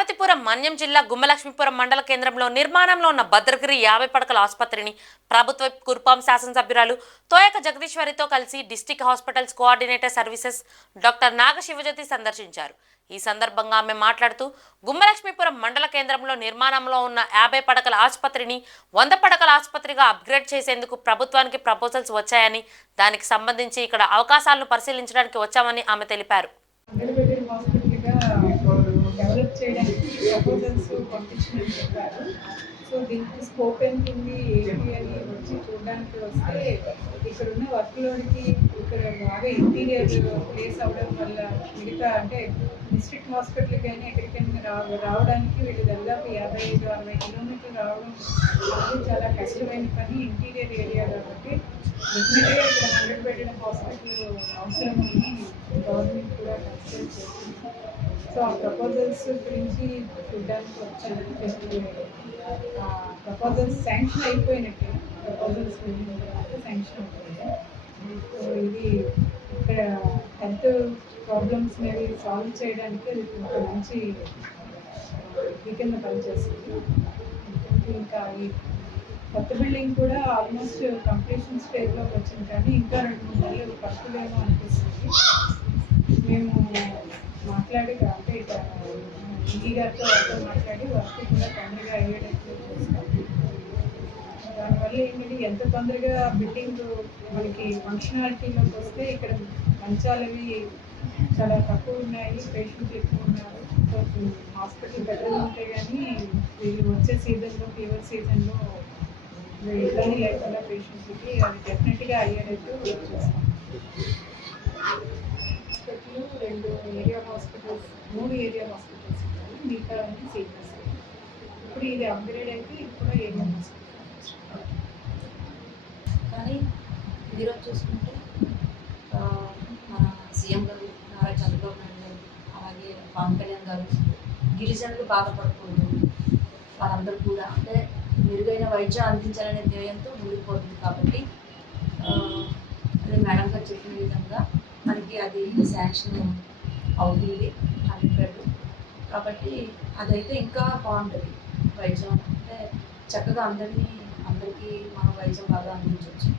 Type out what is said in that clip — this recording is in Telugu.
పార్వతీపురం మన్యం జిల్లా గుమ్మలక్ష్మీపురం మండల కేంద్రంలో నిర్మాణంలో ఉన్న భద్రగిరి 50 పడకల ఆసుపత్రిని ప్రభుత్వ కురుపాం శాసనసభ్యురాలు తోయక జగదీశ్వరితో కలిసి district hospitals coordinator services doctor Nagasivajyothi సందర్శించారు. ఈ సందర్భంగా ఆమె మాట్లాడుతూ గుమ్మలక్ష్మీపురం మండల కేంద్రంలో నిర్మాణంలో ఉన్న 50 పడకల ఆసుపత్రిని 100 పడకల ఆసుపత్రిగా అప్గ్రేడ్ చేసేందుకు ప్రభుత్వానికి ప్రపోజల్స్ వచ్చాయని, దానికి సంబంధించి ఇక్కడ అవకాశాలను పరిశీలించడానికి వచ్చామని ఆమె తెలిపారు. డెవలప్ చేయడానికి ప్రపోజల్స్ పంపించినని చెప్పారు. సో దీనికి స్కోప్ ఎంత ఉంది ఏంటి అని వచ్చి చూడడానికి వస్తే ఇక్కడ ఉన్న వర్క్లోడ్కి ఇక్కడ బాగా ఇంటీరియర్ ప్లేస్ అవ్వడం వల్ల మిగతా అంటే డిస్ట్రిక్ట్ హాస్పిటల్కి అయినా ఎక్కడికైనా రావడానికి వీళ్ళు దాదాపు 55-60 కిలోమీటర్లు రావడం అనేది చాలా కష్టమైన పని. ఇంటీరియర్ ఏరియా కాబట్టి డెఫినెట్గా ఇక్కడ 100 బెడెడ్ హాస్పిటల్ అవసరం అని గవర్నమెంట్ కూడా కన్సిడర్ చేస్తుంది. సో ఆ ప్రపోజల్స్ గురించి చూడడానికి వచ్చాను. ప్రపోజల్స్ శాంక్షన్ అయిపోయినట్టే, ప్రపోజల్స్ శాంక్షన్ అయిపోయింది. సో ఇది ఇక్కడ హెల్త్ ప్రాబ్లమ్స్ అనేవి సాల్వ్ చేయడానికి అది ఒక మంచి ఇది కింద పనిచేస్తుంది. ఇంకా ఈ కొత్త బిల్డింగ్ కూడా ఆల్మోస్ట్ కంప్లీషన్ స్టేజ్లోకి వచ్చింది, కానీ ఇంకా 2-3 నెలలు పడుతుందేమో అనిపిస్తుంది. మేము మాట్లాడి అంటే ఇక్కడ ఈడీ గారితో మాట్లాడి వర్క్ కూడా తొందరగా అయ్యేటట్లు చేస్తాం. దానివల్ల ఏంటంటే ఎంత తొందరగా బిల్డింగ్ మనకి ఫంక్షనాలిటీలోకి వస్తే ఇక్కడ మంచాలవి చాలా తక్కువ ఉన్నాయి, పేషెంట్లు ఎక్కువ ఉన్నారు. సో హాస్పిటల్ పెద్దగా ఉంటే కానీ వీళ్ళు వచ్చే సీజన్లో ఫీవర్ సీజన్లో ఇబ్బంది లేకుండా పేషెంట్స్కి అది డెఫినెట్గా అయ్యేటట్టు చేస్తాం. 2 ఏరియా హాస్పిటల్స్ 3 ఏరియా హాస్పిటల్స్ ఉంటాయి, మిగతా సీనియర్స్. ఇప్పుడు ఇది అప్గ్రేడ్ అయితే ఇప్పుడు ఏరియా హాస్పిటల్. కానీ ఈరోజు చూసుకుంటే మన సీఎం గారు నారా చంద్రబాబు నాయుడు గారు, అలాగే పవన్ కళ్యాణ్ గారు గిరిజనులు బాధపడకూడదు, వాళ్ళందరూ కూడా అంటే మెరుగైన వైద్యం అందించాలనే ధ్యేయంతో ముందుకు పోతుంది. కాబట్టి అదే మేడం గారు చెప్పిన విధంగా మనకి అది శాంక్షన్ అవుతుంది 100 బెడ్. కాబట్టి అదైతే ఇంకా బాగుంటుంది వైద్యం, అంటే చక్కగా అందరికీ మనం వైద్యం బాగా అందించవచ్చు.